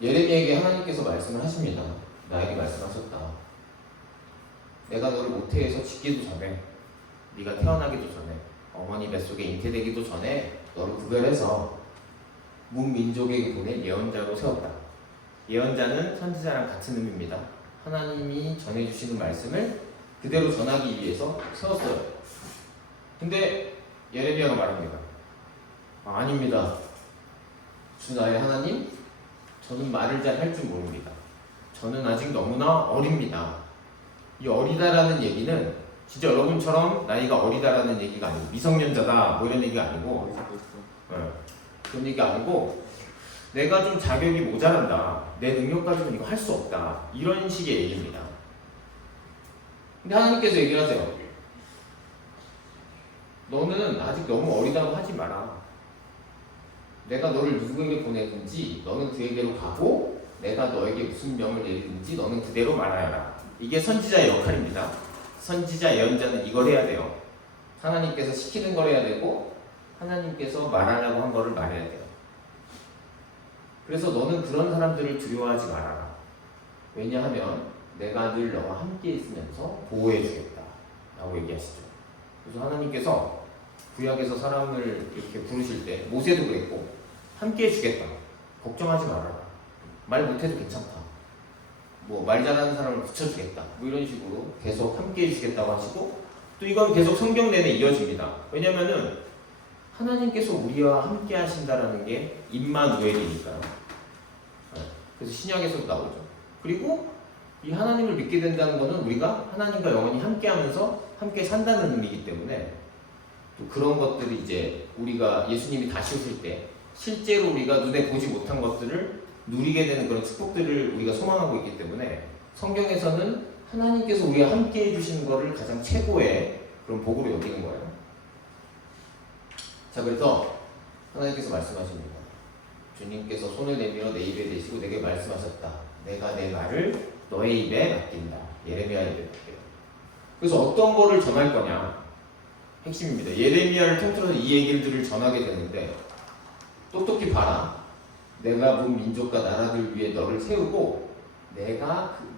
예레미야에게 하나님께서 말씀을 하십니다. 나에게 말씀하셨다. 내가 너를 모태에서 짓기도 전에 네가 태어나기도 전에 어머니 뱃속에 잉태되기도 전에 너를 구별해서 문민족에게 보낸 예언자로 세웠다. 예언자는 선지자랑 같은 의미입니다. 하나님이 전해주시는 말씀을 그대로 전하기 위해서 세웠어요. 근데 예레미야가 말합니다. 아닙니다. 주 나의 하나님, 저는 말을 잘 할 줄 모릅니다. 저는 아직 너무나 어립니다. 이 어리다라는 얘기는 진짜 여러분처럼 나이가 어리다라는 얘기가 아니고 미성년자다 뭐 이런 얘기가 아니고 그런 얘기가 아니고 내가 좀 자격이 모자란다. 내 능력 가지고는 이거 할 수 없다. 이런 식의 얘기입니다. 근데 하나님께서 얘기를 하세요. 너는 아직 너무 어리다고 하지 마라. 내가 너를 누구에게 보내든지 너는 그에게로 가고 내가 너에게 무슨 명을 내리든지 너는 그대로 말하여라. 이게 선지자의 역할입니다. 선지자 예언자는 이걸 해야 돼요. 하나님께서 시키는 걸 해야 되고 하나님께서 말하려고 한 거를 말해야 돼요. 그래서 너는 그런 사람들을 두려워하지 말아라. 왜냐하면 내가 늘 너와 함께 있으면서 보호해 주겠다 라고 얘기하시죠. 그래서 하나님께서 구약에서 사람을 이렇게 부르실 때 모세도 그랬고 함께 해주겠다. 걱정하지 말아라. 말 못해도 괜찮다. 뭐 말 잘하는 사람을 붙여주겠다. 뭐 이런 식으로 계속 함께 해주겠다고 하시고 또 이건 계속 성경 내내 이어집니다. 왜냐면은 하나님께서 우리와 함께 하신다라는 게 임마누엘이니까요. 그래서 신약에서도 나오죠. 그리고 이 하나님을 믿게 된다는 것은 우리가 하나님과 영원히 함께 하면서 함께 산다는 의미이기 때문에 또 그런 것들이 이제 우리가 예수님이 다시 오실 때 실제로 우리가 눈에 보지 못한 것들을 누리게 되는 그런 축복들을 우리가 소망하고 있기 때문에 성경에서는 하나님께서 우리와 함께 해주시는 것을 가장 최고의 그런 복으로 여기는 거예요. 자, 그래서 하나님께서 말씀하십니다. 주님께서 손을 내밀어 내 입에 대시고 내게 말씀하셨다. 내가 내 말을 너의 입에 맡긴다. 예레미야 입에 맡겨요. 그래서 어떤 거를 전할 거냐? 핵심입니다. 예레미야를 통틀어서 이 얘기들을 전하게 되는데 똑똑히 봐라. 내가 본 민족과 나라들 위해 너를 세우고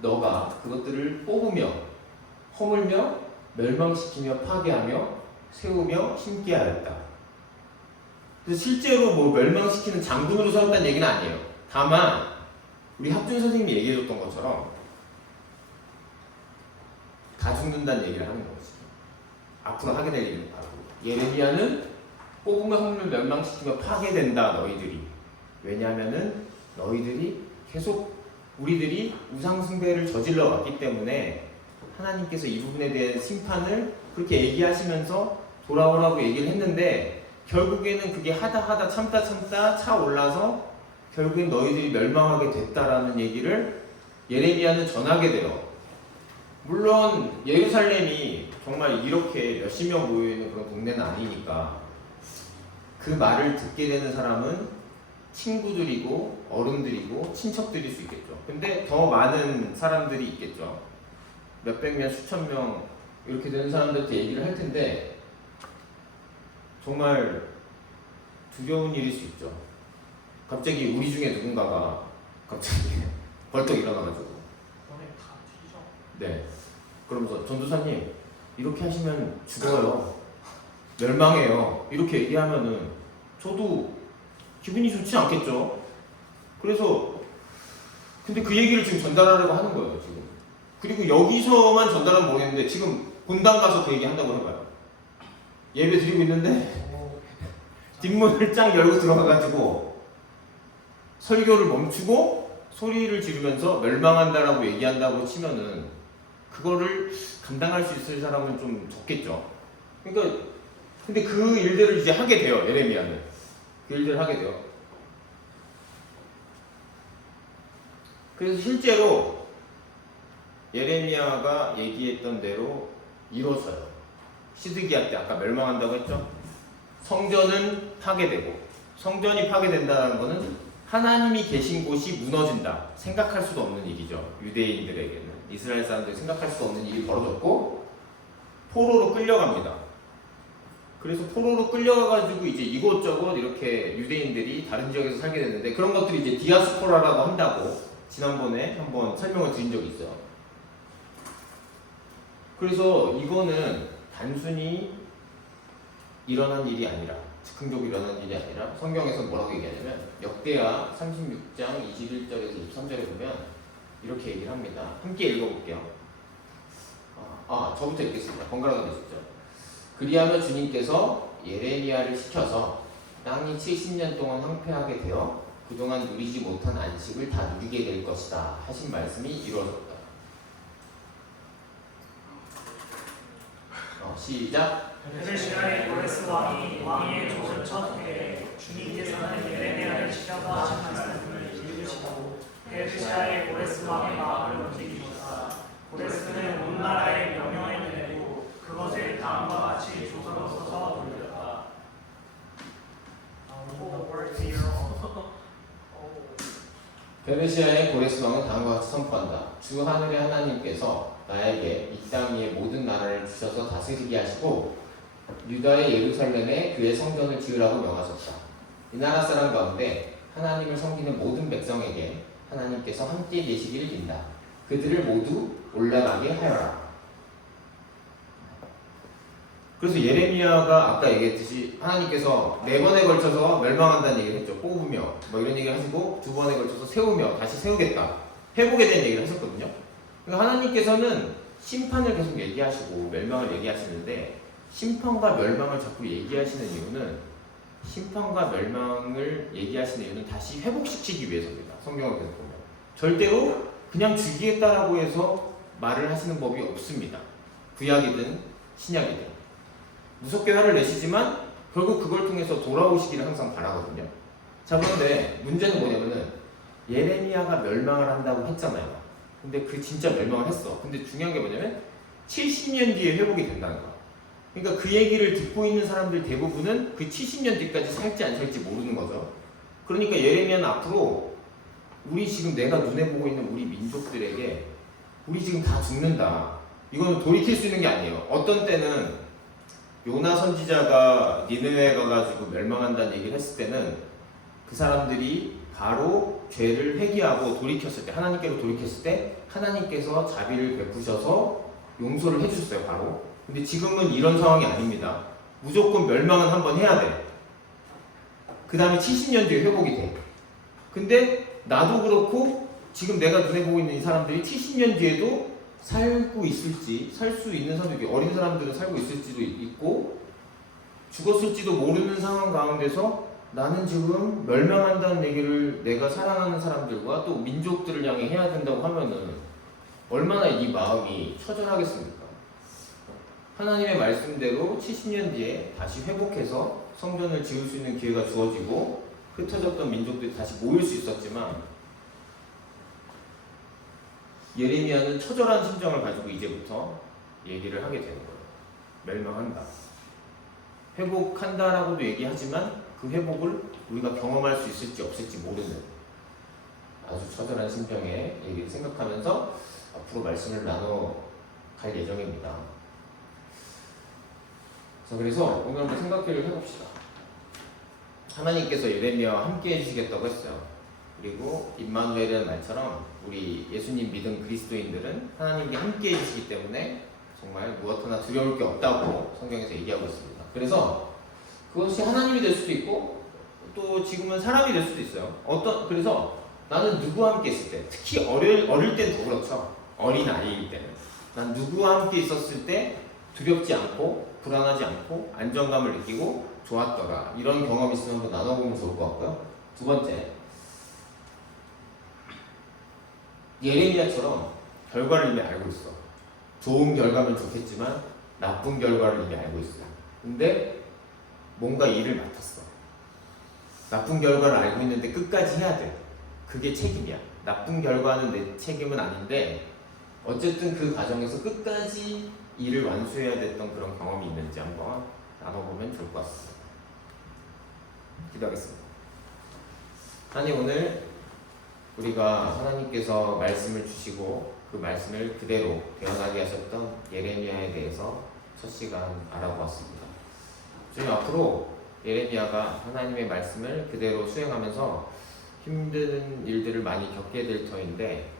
너가 그것들을 뽑으며 허물며 멸망시키며 파괴하며 세우며 심게 하였다. 그래서 실제로 뭐 멸망시키는 장군으로 세웠다는 얘기는 아니에요. 다만 우리 학준 선생님이 얘기해줬던 것처럼 다 죽는다는 얘기를 하는 거지. 앞으로 하게 될 일은 바로 예레미야는 뽑으며 허물며 멸망시키며 파괴된다 너희들이. 왜냐하면은 너희들이 계속 우리들이 우상숭배를 저질러 왔기 때문에 하나님께서 이 부분에 대한 심판을 그렇게 얘기하시면서 돌아오라고 얘기를 했는데 결국에는 그게 하다 참다 차올라서 결국엔 너희들이 멸망하게 됐다라는 얘기를 예레미야는 전하게 돼요. 물론 예루살렘이 정말 이렇게 몇십 명 모여있는 그런 동네는 아니니까 그 말을 듣게 되는 사람은 친구들이고 어른들이고 친척들일 수 있겠죠. 근데 더 많은 사람들이 있겠죠. 몇백 명, 수천 명 이렇게 되는 사람들한테 얘기를 할 텐데 정말 두려운 일일 수 있죠. 갑자기 우리 중에 누군가가 갑자기 벌떡 일어나가지고 너네 다 뒤져. 네. 그러면서 전도사님 이렇게 하시면 죽어요. 멸망해요. 이렇게 얘기하면은 저도 기분이 좋지 않겠죠. 그래서 근데 그 얘기를 지금 전달하려고 하는 거예요. 지금. 그리고 여기서만 전달하면 모르겠는데 지금 본당 가서 그 얘기 한다고 해봐요. 예배 드리고 있는데 뒷문을 쫙 열고 들어가가지고 설교를 멈추고 소리를 지르면서 멸망한다라고 얘기한다고 치면은 그거를 감당할 수 있을 사람은 좀 적겠죠. 그러니까 근데 그 일들을 이제 하게 돼요. 예레미야는 그 일들을 하게 돼요. 그래서 실제로 예레미야가 얘기했던 대로 이루어져요. 시드기야 때 아까 멸망한다고 했죠. 성전은 파괴되고 성전이 파괴된다는 것은 하나님이 계신 곳이 무너진다. 생각할 수도 없는 일이죠. 유대인들에게는 이스라엘 사람들이 생각할 수도 없는 일이 벌어졌고 포로로 끌려갑니다. 그래서 포로로 끌려가가지고 이제 이곳저곳 이렇게 유대인들이 다른 지역에서 살게 됐는데 그런 것들이 이제 디아스포라라고 한다고 지난번에 한번 설명을 드린 적이 있어요. 그래서 이거는 단순히 일어난 일이 아니라 즉흥적으로 일어난 일이 아니라 성경에서 뭐라고 얘기하냐면 역대하 36장 21절에서 23절에 보면 이렇게 얘기를 합니다. 함께 읽어볼게요. 저부터 읽겠습니다. 번갈아가 되시죠. 그리하며 주님께서 예레미야를 시켜서 땅이 70년 동안 황폐하게 되어 그동안 누리지 못한 안식을 다 누리게 될 것이다 하신 말씀이 이루어졌다. 시작. 페르시아의 고레스 왕이 왕위에 오른 첫 해에 주님께서는 예레미야를 시켜서 하신 말씀을 이루시고 페르시아의 고레스 왕의 마음을 움직이셨다. 고레스는 온 나라에 명령을 내리고 그것을 다음과 같이 조서로 써서 돌렸다. 페르시아의 고레스 왕은 다음과 같이 선포한다. 주 하늘의 하나님께서 나에게 이 땅 위의 모든 나라를 주셔서 다스리게 하시고 유다의 예루살렘에 그의 성전을 지으라고 명하셨다. 이 나라 사람 가운데 하나님을 섬기는 모든 백성에게 하나님께서 함께 계시기를 빈다. 그들을 모두 올라가게 하여라. 그래서 예레미야가 아까 얘기했듯이 하나님께서 4번에 걸쳐서 멸망한다는 얘기를 했죠. 뽑으며 뭐 이런 얘기를 하시고 2번에 걸쳐서 세우며 다시 세우겠다. 회복에 대한 얘기를 하셨거든요. 그러니까 하나님께서는 심판을 계속 얘기하시고 멸망을 얘기하시는데 심판과 멸망을 자꾸 얘기하시는 이유는 심판과 멸망을 얘기하시는 이유는 다시 회복시키기 위해서입니다. 성경을 계속 보면 절대로 그냥 죽이겠다라고 해서 말을 하시는 법이 없습니다. 구약이든 신약이든. 무섭게 화를 내시지만 결국 그걸 통해서 돌아오시기를 항상 바라거든요. 자, 그런데 문제는 뭐냐면은 예레미야가 멸망을 한다고 했잖아요. 근데 그 진짜 멸망을 했어. 근데 중요한 게 뭐냐면 70년 뒤에 회복이 된다는 거야. 그러니까 그 얘기를 듣고 있는 사람들 대부분은 그 70년 뒤까지 살지 안 살지 모르는 거죠. 그러니까 예레미야는 앞으로 우리 지금 내가 눈에 보고 있는 우리 민족들에게 우리 지금 다 죽는다. 이거는 돌이킬 수 있는 게 아니에요. 어떤 때는 요나 선지자가 니느웨에 가가지고 멸망한다는 얘기를 했을 때는 그 사람들이 바로 죄를 회개하고 돌이켰을 때, 하나님께로 돌이켰을 때 하나님께서 자비를 베푸셔서 용서를 해주셨어요, 바로. 근데 지금은 이런 상황이 아닙니다. 무조건 멸망은 한번 해야 돼. 그 다음에 70년 뒤에 회복이 돼. 근데 나도 그렇고 지금 내가 눈에 보고 있는 이 사람들이 70년 뒤에도 살고 있을지, 살 수 있는 사람들이, 어린 사람들은 살고 있을지도 있고 죽었을지도 모르는 상황 가운데서 나는 지금 멸망한다는 얘기를 내가 사랑하는 사람들과 또 민족들을 향해 해야 된다고 하면은 얼마나 이 마음이 처절하겠습니까? 하나님의 말씀대로 70년 뒤에 다시 회복해서 성전을 지을 수 있는 기회가 주어지고 흩어졌던 민족들이 다시 모일 수 있었지만 예레미야는 처절한 심정을 가지고 이제부터 얘기를 하게 되는 거예요. 멸망한다. 회복한다라고도 얘기하지만 그 회복을 우리가 경험할 수 있을지 없을지 모르는 아주 처절한 심정의 얘기를 생각하면서 앞으로 말씀을 나눠갈 예정입니다. 그래서 오늘 한번 생각을 해봅시다. 하나님께서 예레미야와 함께 해주시겠다고 했어요. 그리고 임마누엘이라는 말처럼 우리 예수님 믿은 그리스도인들은 하나님께 함께 해주시기 때문에 정말 무엇 하나 두려울 게 없다고 성경에서 얘기하고 있습니다. 그래서 그것이 하나님이 될 수도 있고 또 지금은 사람이 될 수도 있어요. 그래서 나는 누구와 함께 있을 때, 특히 어릴 땐 더 그렇죠. 어린 아이일 때는 난 누구와 함께 있었을 때 두렵지 않고 불안하지 않고 안정감을 느끼고 좋았더라. 이런 경험이 있으면 한번 나눠보면 좋을 것 같고요. 두 번째, 예레미야처럼 결과를 이미 알고 있어. 좋은 결과면 좋겠지만 나쁜 결과를 이미 알고 있어요. 근데 뭔가 일을 맡았어. 나쁜 결과를 알고 있는데 끝까지 해야 돼. 그게 책임이야. 나쁜 결과는 내 책임은 아닌데 어쨌든 그 과정에서 끝까지 일을 완수해야 됐던 그런 경험이 있는지 한번 나눠보면 좋을 것 같습니다. 기도하겠습니다. 하나님, 오늘 우리가 하나님께서 말씀을 주시고 그 말씀을 그대로 대언하게 하셨던 예레미야에 대해서 첫 시간 알아보았습니다. 주님, 앞으로 예레미야가 하나님의 말씀을 그대로 수행하면서 힘든 일들을 많이 겪게 될 터인데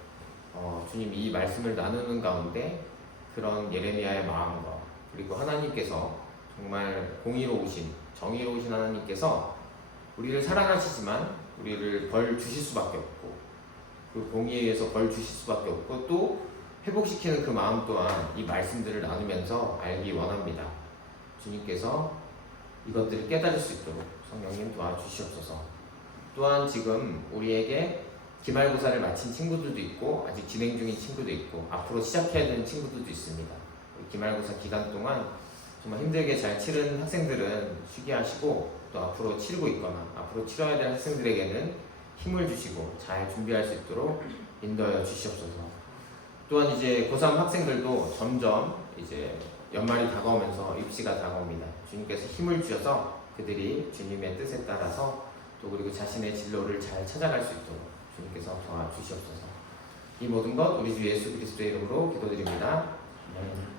주님, 이 말씀을 나누는 가운데 그런 예레미야의 마음과 그리고 하나님께서 정말 공의로우신, 정의로우신 하나님께서 우리를 사랑하시지만 우리를 벌 주실 수밖에 없고 그 공의에 의해서 벌 주실 수밖에 없고 또 회복시키는 그 마음 또한 이 말씀들을 나누면서 알기 원합니다. 주님께서 이것들을 깨달을 수 있도록 성령님 도와주시옵소서. 또한 지금 우리에게 기말고사를 마친 친구들도 있고 아직 진행 중인 친구도 있고 앞으로 시작해야 되는 친구들도 있습니다. 기말고사 기간 동안 정말 힘들게 잘 치른 학생들은 쉬게 하시고 또 앞으로 치르고 있거나 앞으로 치러야 될 학생들에게는 힘을 주시고 잘 준비할 수 있도록 인도하여 주시옵소서. 또한 이제 고3 학생들도 점점 이제 연말이 다가오면서 입시가 다가옵니다. 주님께서 힘을 주셔서 그들이 주님의 뜻에 따라서 또 그리고 자신의 진로를 잘 찾아갈 수 있도록 주님께서 도와주시옵소서. 이 모든 것 우리 주 예수 그리스도의 이름으로 기도드립니다. 아멘.